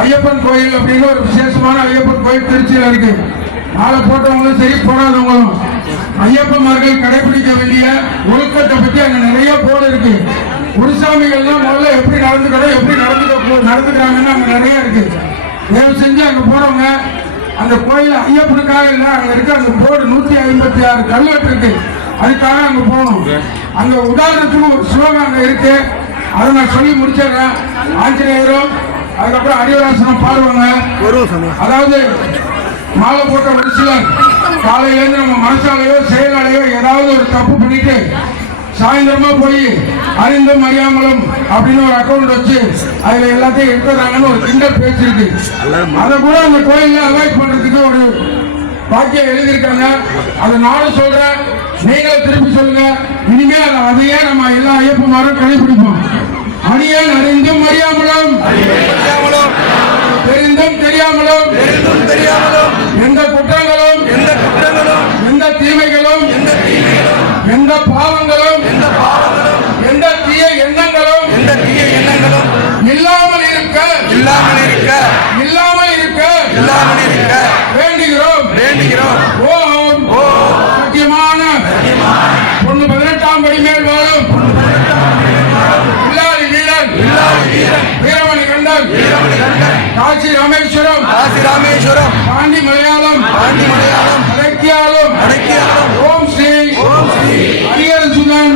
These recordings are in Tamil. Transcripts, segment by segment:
ஐயப்பன் கோயில் அப்படின்னு ஒரு விசேஷமான ஐயப்பன் கோயில் திருச்சியில் இருக்கு. மாலை போட்டவங்களும் சரி போடாதவங்களும் ஐயப்பன்மார்கள் கடைபிடிக்க வேண்டிய ஒழுக்கத்தை பற்றி அங்க நிறைய போர்டு இருக்கு. குருசாமிகள்லாம் முதல்ல எப்படி நடந்துக்கிறோம் எப்படி நடந்துக்கிறாங்கன்னு அங்க நிறைய இருக்கு. தயவு செஞ்சு அங்க போறவங்க அந்த கோயில் ஐயப்பனுக்காக இல்லை, அங்க இருக்க அந்த போர்டு 156 கல்வெட்டு இருக்கு, அதுக்காக அங்க போகணும். அங்க உதாரணத்துக்கு ஒரு ஸ்லோகம் அங்க இருக்கு, அதை நான் சொல்லி முடிச்சிடுறேன். ஆஞ்சநேயரும் அதுக்கப்புறம் அடிவராசனம் பாடுவாங்க. அதாவது மாலை போட்ட ஒரு சிலர் காலையிலேருந்து நம்ம மனசாலையோ செயலாலையோ ஏதாவது ஒரு தப்பு பண்ணிட்டு சாயந்தரமா போய் அறிந்தும் அறியாமலும் அப்படின்னு ஒரு அக்கௌண்ட் வச்சு அதுல எல்லாத்தையும் எடுத்துறாங்கன்னு ஒரு கிண்டல் பேச்சு இருக்கு. அதை கூட அந்த கோயில்ல அவாய்ட் பண்றதுக்கு ஒரு வாக்கியம் எழுதியிருக்காங்க. அதை நானும் சொல்றேன், நீங்களும் திருப்பி சொல்லுங்க. இனிமே அதையே நம்ம எல்லா ஐயப்பன்மாரும் கடைபிடிப்போம். அடியேன் அறிந்தும் அறியாமலும் தெரிந்தும் தெரியாமலும் எந்த பாவங்களும் எந்த தீய எண்ணங்களும் இல்லாமல் இருக்க வேண்டுகிறோம். ஓம் முக்கியமான பொண்ணு 18ஆம் படி மேல் வாழும் வில்லாளி வீரன் வீரமணி கண்டன் காசி ராமேஸ்வரம் பாண்டி மலையாளம் அடக்கியாலும் ஓம் ஸ்ரீ ஹரிஹர சுதன்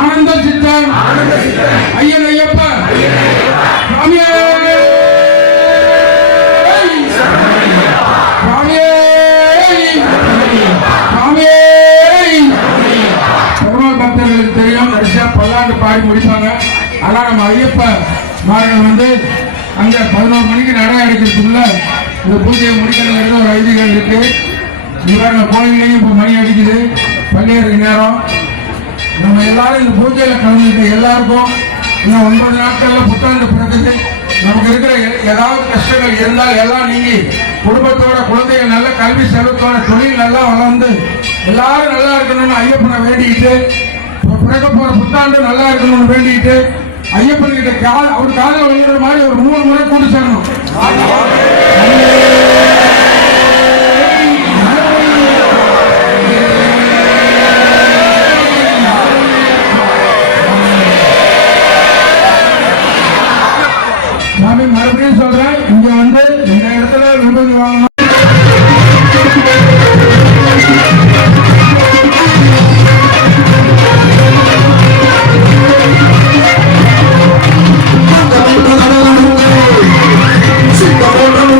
ஆனந்த சித்தன் ஐயன் ஐயப்பா சுவாமியே பெருமாள் பக்தர்களுக்கு தெரியும் கடைசியா பல்லாண்டு பாடி முடிப்பாங்க. ஆனா நம்ம ஐயப்ப மார்கள் வந்து அங்க 11 மணிக்கு நடை அடிக்கிறதுக்குள்ள இந்த பூஜையை முடிக்கணுங்கிறது ஒரு ஐதீகம் இருக்கு. இவங்க கோயிலையும் இப்போ மணி அடிக்குது, பள்ளியருக்கு நேரம். நம்ம எல்லாரும் இந்த பூஜையில கலந்துக்கிட்ட எல்லாருக்கும் இன்னும் 9 நாட்கள்ல புத்தாண்டு பிறக்குது. நமக்கு இருக்கிற ஏதாவது கஷ்டங்கள் இருந்தால் எல்லாம் நீங்கி குடும்பத்தோட குழந்தைகள் நல்ல கல்வி செல்வத்தோட தொழில் நல்லா வளர்ந்து எல்லாரும் நல்லா இருக்கணும்னு ஐயப்பனை வேண்டிக்கிட்டு பிறக்க போற புத்தாண்டு நல்லா இருக்கணும்னு வேண்டிக்கிட்டு ஐயப்பன் கிட்ட அவர் காதல் விழுகிற மாதிரி ஒரு 3 முறை கூட்டு செல்லணும். நான் மறுபடியும் சொல்றேன், இங்க வந்து இந்த இடத்துல விபத்து வாங்கணும். Come on.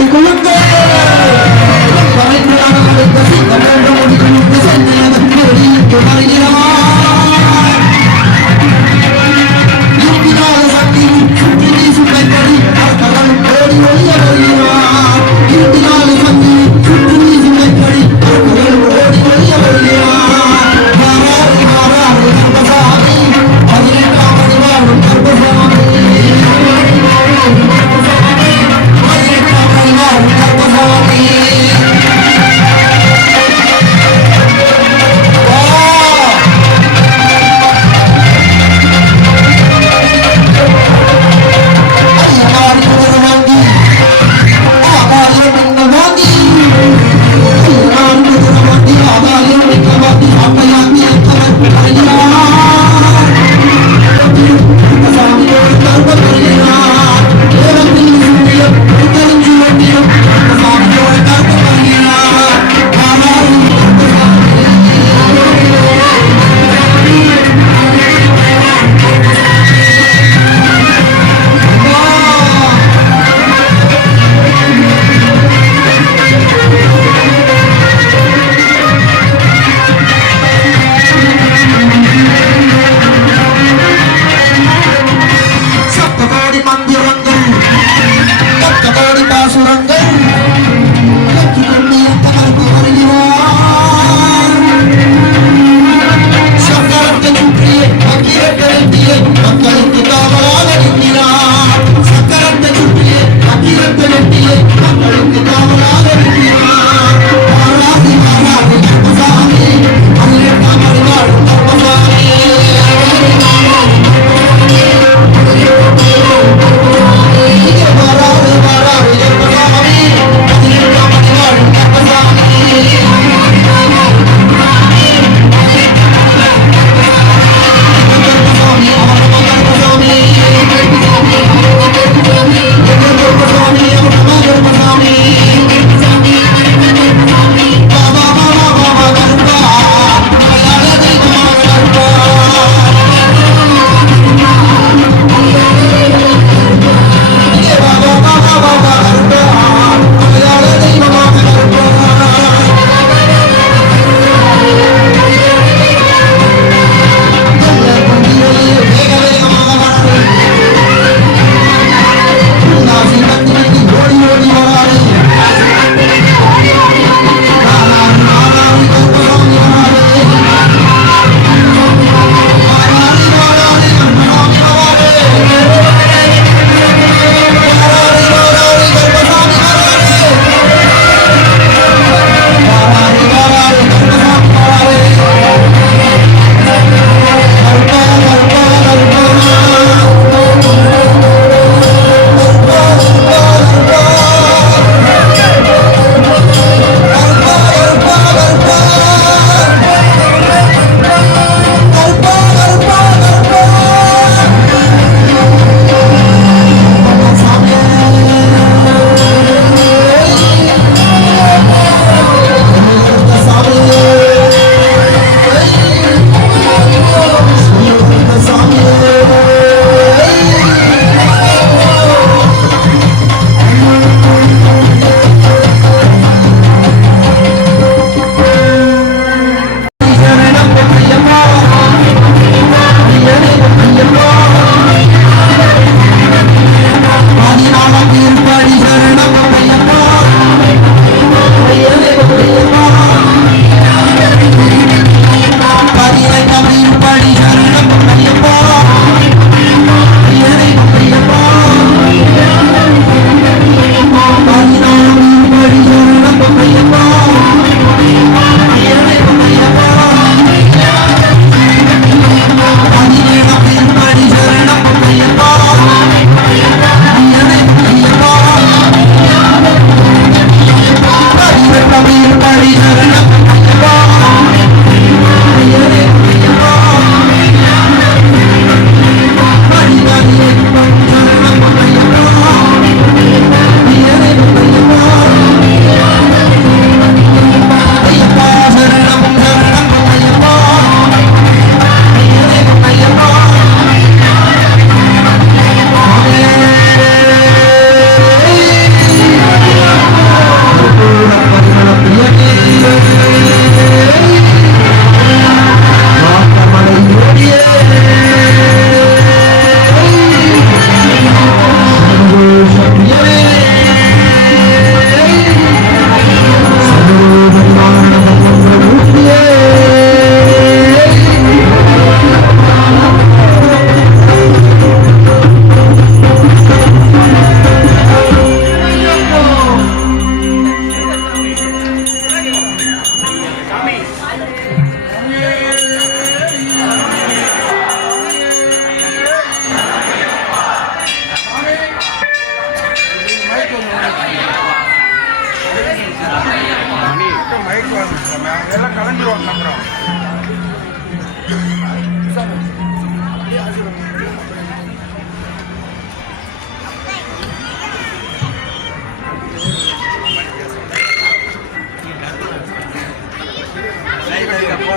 எல்லாம் கலந்துருவாங்க அப்புறம்.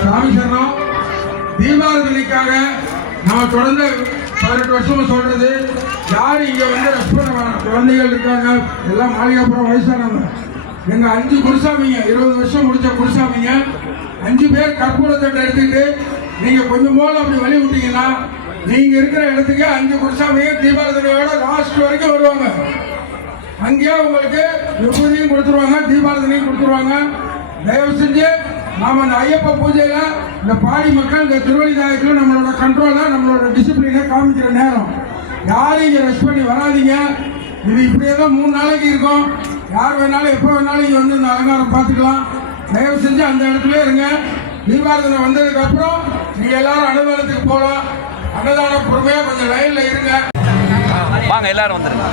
சாமி சரணம். தீபாவளிக்காக நம்ம தொடர்ந்து 18 வருஷமா சொல்றது, யாரும் இங்க வந்து ரெஸ்ட் பண்ண வேணாம். குழந்தைகள் இருக்காங்க, எல்லாம் மாளிகாப்புறம் வயசானவங்க. எங்க 5 குருசாமிங்க, 20 வருஷம் முடிச்ச குருசாமிங்க, 5 பேர் கற்பூரத்தட்டை எடுத்துக்கிட்டு நீங்க கொஞ்சம் போல அப்படி வழி விட்டீங்கன்னா நீங்க இருக்கிற இடத்துக்கு 5 குருசாமிங்க தீபாவளியோட லாஸ்ட் வரைக்கும் வருவாங்க. அங்கேயே உங்களுக்கு விபூதியும் கொடுத்துருவாங்க, தீபாவளியும் கொடுத்துருவாங்க. தயவு செஞ்சு நாம இந்த ஐயப்ப பூஜையில இந்த பாடி மக்கள் இந்த திருவள்ளிதாயத்தில் நம்மளோட கண்ட்ரோலை, நம்மளோட டிசிப்ளினை காமிக்கிற நேரம். யாரும் இங்கே ரெஸ்ட் பண்ணி வராதிங்க. இது இப்படியே தான் 3 நாளைக்கு இருக்கும். யார் வேணாலும் எப்போ வேணாலும் இங்கே வந்து இந்த அலங்காரம் பார்த்துக்கலாம். தயவு செஞ்சு அந்த இடத்துல இருங்க. தீபாவளி வந்ததுக்கு அப்புறம் நீங்க எல்லாரும் அன்னதானத்துக்கு போகலாம். அன்னதானம் பொறுமையா கொஞ்சம் லைன்ல இருங்க. வாங்க எல்லாரும் வந்துருங்க.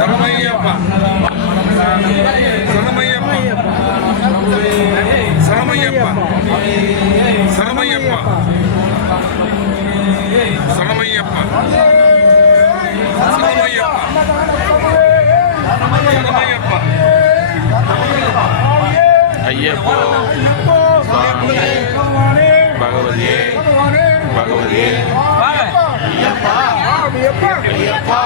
சரமையப்பா சரமையப்பா சரமையப்பா சரமையப்பா சரமையப்பா சரமையப்பா ஐயப்போ சுவாமி பகவதியே பகவதியே Ayyappa Ayyappa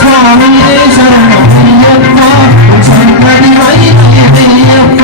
Swami Shara Ayappa, Chandani Vaidya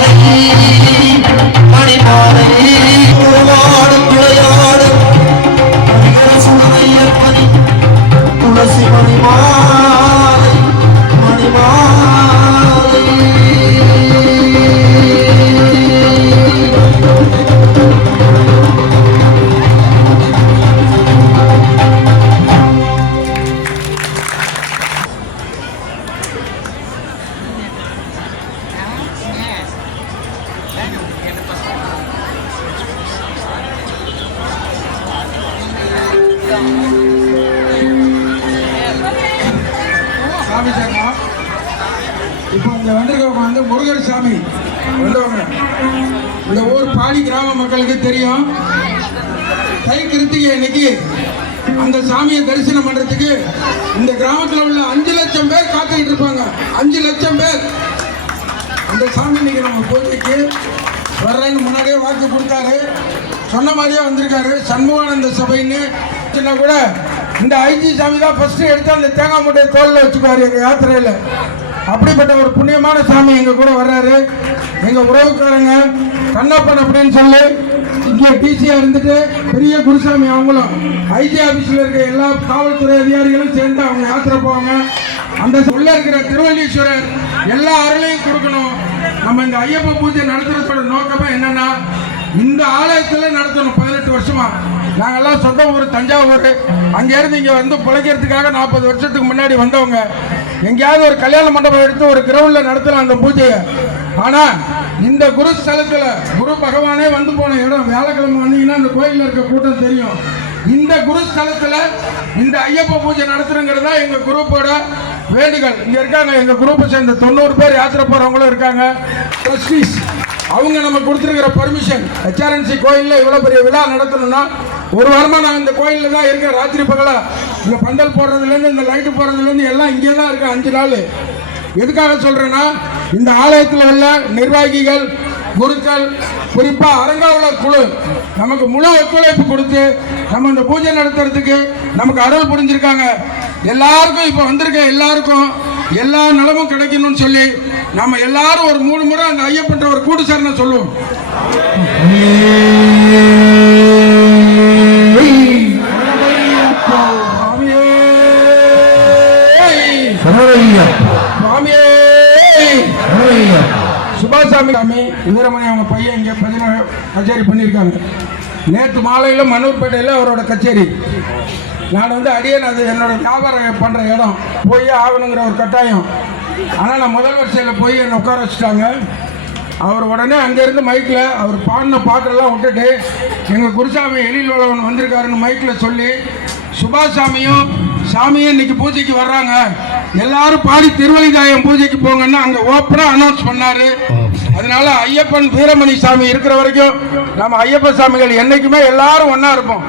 மாலை மணி மாலை உருவாடும் துளையாடும் சுமையப்பனி துளசி மணி மாலை மணி மாலை சாமி சார்மா இப்போ இங்க வந்திருக்கவங்க வந்து முருகர் சாமி வந்தவங்க. இந்த ஊர் பாடி கிராம மக்களுக்கு தெரியும். தை கிருத்திகை அன்னைக்கு அந்த சாமியை தரிசனம் பண்றதுக்கு இந்த கிராமத்தில் உள்ள 5 லட்சம் பேர் காத்துக்கிட்டு இருப்பாங்க. 5 லட்சம் பேர். அந்த சாமி இன்னைக்கு நம்ம பூஜைக்கு வர்றேன்னு முன்னாடியே வாக்கு கொடுத்தாரு. சொன்ன மாதிரியே வந்திருக்காரு. சண்முகானந்த சபைன்னு சின்ன கூட இந்த ஐஜி சாமி தான் ஃபர்ஸ்ட் எடுத்து அந்த தேங்காய் மூட்டையை தோல்ல வச்சுக்குவாரு எங்க யாத்திரையில. அப்படிப்பட்ட ஒரு புண்ணியமான சாமி எங்க கூட வர்றாரு. எங்க உறவுக்காரங்க கண்ணப்பன் அப்படின்னு சொல்லி இங்கே டிசியா இருந்துட்டு பெரிய குருசாமி. அவங்களும் ஐஜி ஆபீஸ்ல இருக்க எல்லா காவல்துறை அதிகாரிகளும் சேர்ந்து அவங்க யாத்திரை போவாங்க. அந்த உள்ள இருக்கிற திருவள்ளீஸ்வரர் எல்லா அருளையும் கொடுக்கணும். நம்ம இந்த ஐயப்ப பூஜை நடத்துறதோட நோக்கமா என்னன்னா, இந்த ஆலயத்துல நடத்தணும். 18 வருஷமா நாங்கெல்லாம் சொந்த ஊர் தஞ்சாவூர். அங்கேருந்து இங்கே வந்து பிழைக்கிறதுக்காக 40 வருஷத்துக்கு முன்னாடி வந்தவங்க. எங்கேயாவது ஒரு கல்யாண மண்டபம் எடுத்து ஒரு கிரவுண்டில் நடத்தலாம் அந்த பூஜையை. ஆனால் இந்த குரு ஸ்தலத்தில் குரு பகவானே வந்து போன இடம். வியாழக்கிழமை வந்தீங்கன்னா அந்த கோயிலில் இருக்க கூட்டம் தெரியும். இந்த குரு ஸ்தலத்தில் இந்த ஐயப்ப பூஜை நடத்துறங்கிறது தான் எங்கள் குரூப்போட வேண்டுகள். இங்கே இருக்காங்க எங்கள் குரூப்பை சேர்ந்த 90 பேர் யாத்திரை போகிறவங்களும் இருக்காங்க. ட்ரஸ்டீஸ் அவங்க நம்ம கொடுத்துருக்கிற பர்மிஷன். HRNC கோயிலில் இவ்வளோ பெரிய விழா நடத்தணும்னா ஒரு வாரமாக நான் இந்த கோயிலில் தான் இருக்கேன். ராத்திரி பகலா இந்த பந்தல் போடுறதுலேருந்து இந்த லைட்டு போடுறதுலேருந்து எல்லாம் இங்கே தான் இருக்கேன் 5 நாள். எதுக்காக சொல்கிறேன்னா, இந்த ஆலயத்தில் உள்ள நிர்வாகிகள் குருக்கள் குறிப்பாக அரங்காவலர் குழு நமக்கு முழு ஒத்துழைப்பு கொடுத்து நம்ம இந்த பூஜை நடத்துறதுக்கு நமக்கு அருள் புரிஞ்சிருக்காங்க. எல்லாருக்கும் இப்போ வந்திருக்க எல்லாருக்கும் எல்லா நலமும் கிடைக்கணும்னு சொல்லி நம்ம எல்லாரும் ஒரு 3 முறை அந்த ஐயப்பன்ற ஒரு கூட்டு சரணை சொல்லுவோம். சுபாசாமி சாமி வீரமணி அவங்க பையன் இங்கே கச்சேரி பண்ணியிருக்காங்க. நேற்று மாலையில் மன்னூர்பேட்டையில் அவரோட கச்சேரி. நான் வந்து அடியேன் அது என்னோட வியாபாரம் பண்ணுற இடம் போய் ஆகணுங்கிற ஒரு கட்டாயம். ஆனால் நான் முதல் வரிசையில் போய் என்னை உட்கார வச்சுட்டாங்க. அவர் உடனே அங்கேருந்து மைக்கில் அவர் பாடின பாட்டெல்லாம் விட்டுட்டு எங்கள் குருசாமி எழில் வளவன் வந்திருக்காருன்னு மைக்கில் சொல்லி சுபாசாமியும் சாமியும் இன்னைக்கு பூஜைக்கு வர்றாங்க, எல்லாரும் பாடி திருவள்ளிதாயம் பூஜைக்கு போங்கன்னு அங்கே ஓப்பனாக அனௌன்ஸ் பண்ணாரு. அதனால ஐயப்பன் வீரமணி சாமி இருக்கிற வரைக்கும் நம்ம ஐயப்ப சாமிகள் என்னைக்குமே எல்லாரும் ஒன்னா இருப்போம்.